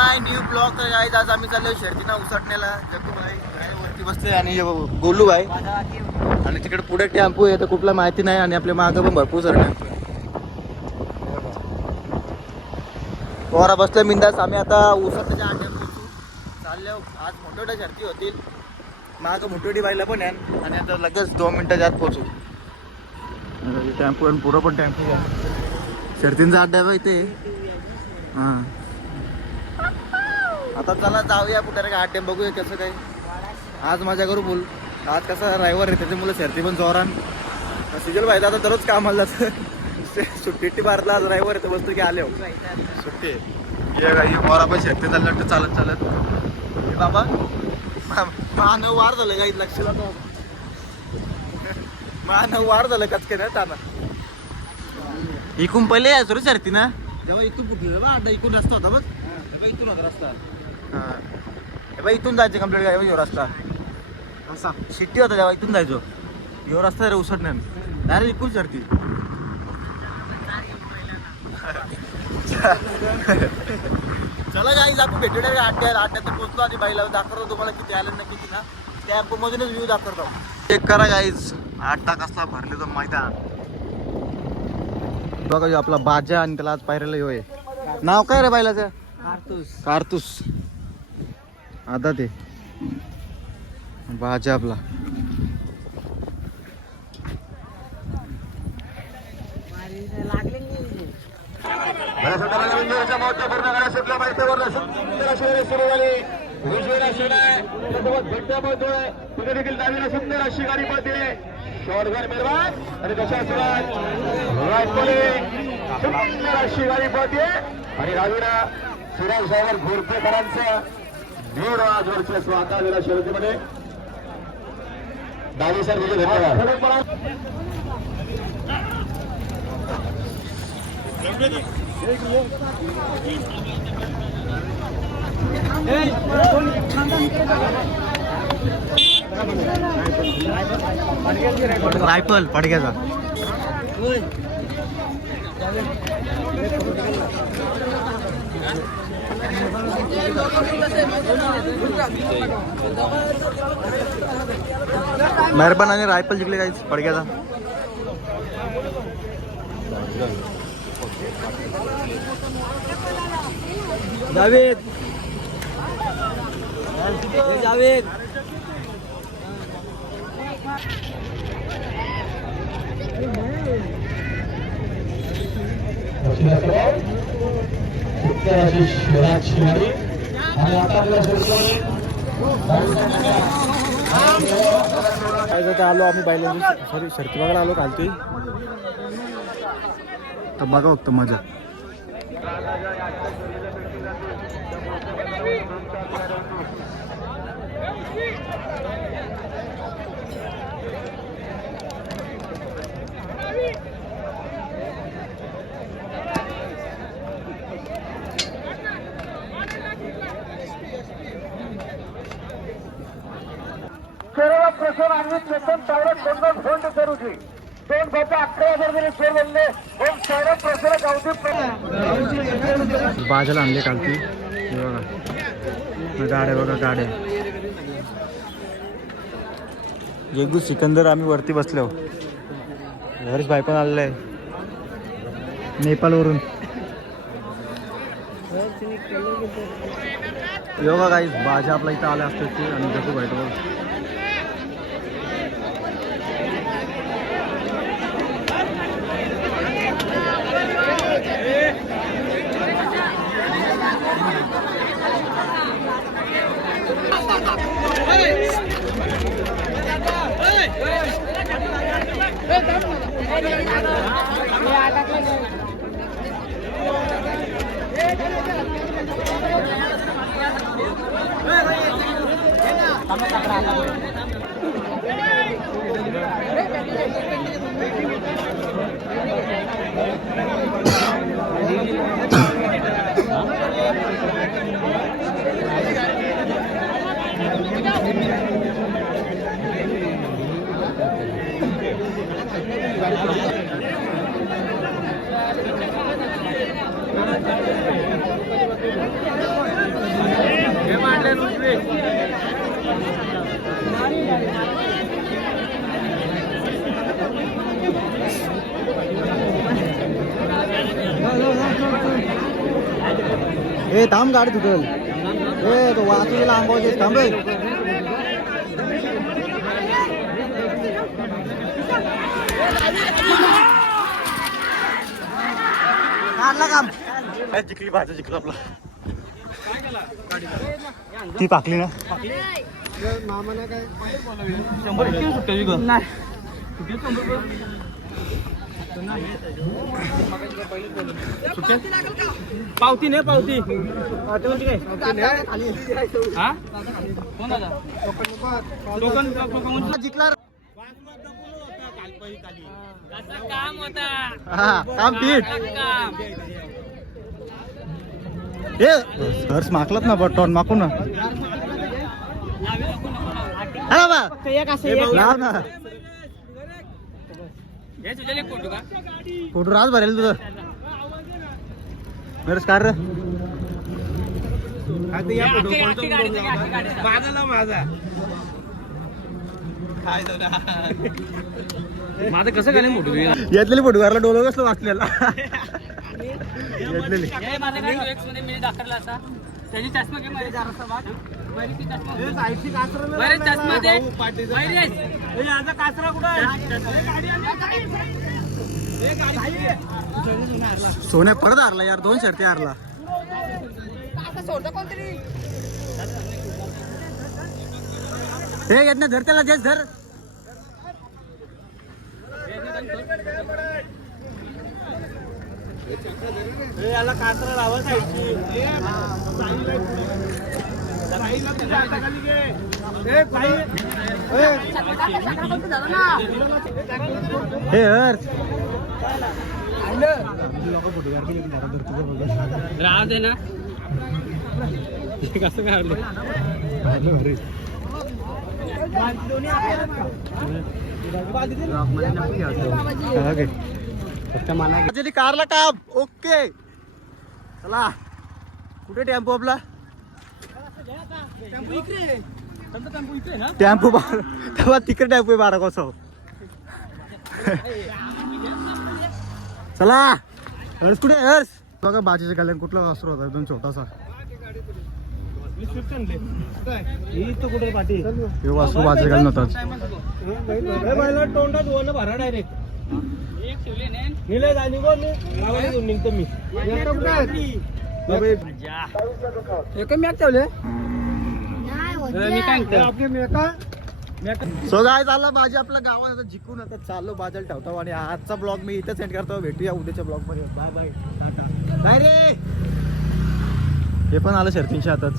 माय new blog. तर guys आज आम्ही चाललो शर्तीना उसटण्याला. जग्गूबाई वरती बसले आणि गोलूबाई आणि तिकडे पुढे टेम्पो आहे तर कुठला माहिती नाही आणि आपल्या मागं पण भरपूर सारे टेम्पो पोरा बसल्या मिंदास. आम्ही आता उसटण्याच्या आड्यात पोहोचू चाललो. आज मोठ्या शर्ती होतील. मागं मोठोडी बाईला पण आहे आणि आता लगेच 2 मिनिटाच्या आत पोहोचू. टेम्पो आणि पुढं पण टेम्पो शर्तींचा अड्डा आहे इथे. हां आता चला जाऊया कुठे रे अड्डे बघूया कसं काय. आज माझ्या घरून बोल आज कसा ड्रायव्हर आहे त्याच्यामुळे शर्ती पण जोरान. सिजल भाई आता दररोज कामाला जातं. सुट्टी मारला आज ड्रायव्हर आहे तर बसतो की आले सुट्टी मोरा पण शर्ती चाललं चालत चालत बाबा मानव वार झालं काही लक्षात मानव वार झालं कचके ना ताना. इकून पहिले यायचो रे शर्ती ना तेव्हा इथून कुठलं बा अड्डा इकून रस्ता होता बघ. इथून होता रस्ता. हां इथून जायचं कम्प्लीट काय यो रस्ता असा शिट्टी होता तेव्हा इथून जायचो. यो रस्ता रे उसटण्यान डायरेक्ट इकून शर्ती. चला गाईज आपण भेटू अड्ड्यात पोहोचलो आणि बाईला दाखवतो तुम्हाला किती आलं ना किती ना त्या ॲपमधूनच व्ह्यू दाखवतो. चेक करा गाईज 8 टाक असला भरले तो मैदान बघा. आपला बाजा आणि त्याला आज पायऱ्याला येऊ आहे. नाव काय रे बायलाचं? कारतूस. आता ते बाजा आपला तिथे देखील डावीला सुंदर अशी गाडी पळते. शॉर्टगन मिळवात आणि कशा सुरुवात सुंदर अशी गाडी पळते आणि डावीला सुराज साहेब घोरपेकरांचं दीड आज वर्चस्व आता आलेल्या शर्यतीमध्ये. डावी सर म्हणजे धन्यवाद. रायफल पडग्याचा मेहरबान आणि रायफल जिंकले काही पडग्याचा. जावेद जावेद काय आलो आम्ही बायलांची सॉरी शर्ती बघायला आलो कालती. तर बघा फक्त मजा. सर्व प्रश्न आणि चेतन तावडे दोन फोन करूची 2 बाबा 11,000 दिले शेअर बनले. सर्व प्रश्न गावठी बाजाला आणले कालती. बघा गाड्या बघा गाड्या. जग्गू सिकंदर आम्ही वरती बसलो. हरीश भाई पण आलेलं आहे नेपाळवरून. योगा गाईज बाजा आपला इथं आल्या असते आणि जग्गू भाई बघ. ए थांब गाडी तुटल ए तो वाचूला अंगावर थांब रे काढला काम जिंकली भाजी जिंकलं आपला ती पाकली ना पावती नाही पावती जिंकला काम होता हा काम पीठ ए हर्ष माकलत ना बटन माकू ना हा बा लाव ना फोटो राज भरेल तुझं मेरस कार रे माझं कसं काय फोटो यातलेली फोटो घरला डोलं कसलं वाचलेला यातलेली दाखवला असा त्याची चष्मा घे मध्ये चष्मा दे कासरा कुठं सोन्या परत हारला यार 2 शर्ती हारला हे येत ना धर त्याला जेच धर याला कासरा लावा साईडची हे हर्ष राव दे ना कसं काढलं कारला काम ओके चला कुठे टेम्पो आपला टेम्पो तेव्हा तिकडे टेम्पो 12 कोसो चला हर्ष कुठे हर्ष बघा बाजीच्या कल्याण कुठला वासरू होता एकदम छोटासा कुठे पाठी हे वासरू बाजी घालून होताच तोंडात वन भरा डायरेक्ट निघतो मी सो गाय चालला बाजी आपल्या गावात आता जिंकून आता चाललो बाजाला ठेवतो आणि आजचा ब्लॉग मी इथं सेंड करतो भेटूया उद्याच्या ब्लॉग मध्ये बाय बाय टाटा बाय रे हे पण आलं शर्तींच्या हातात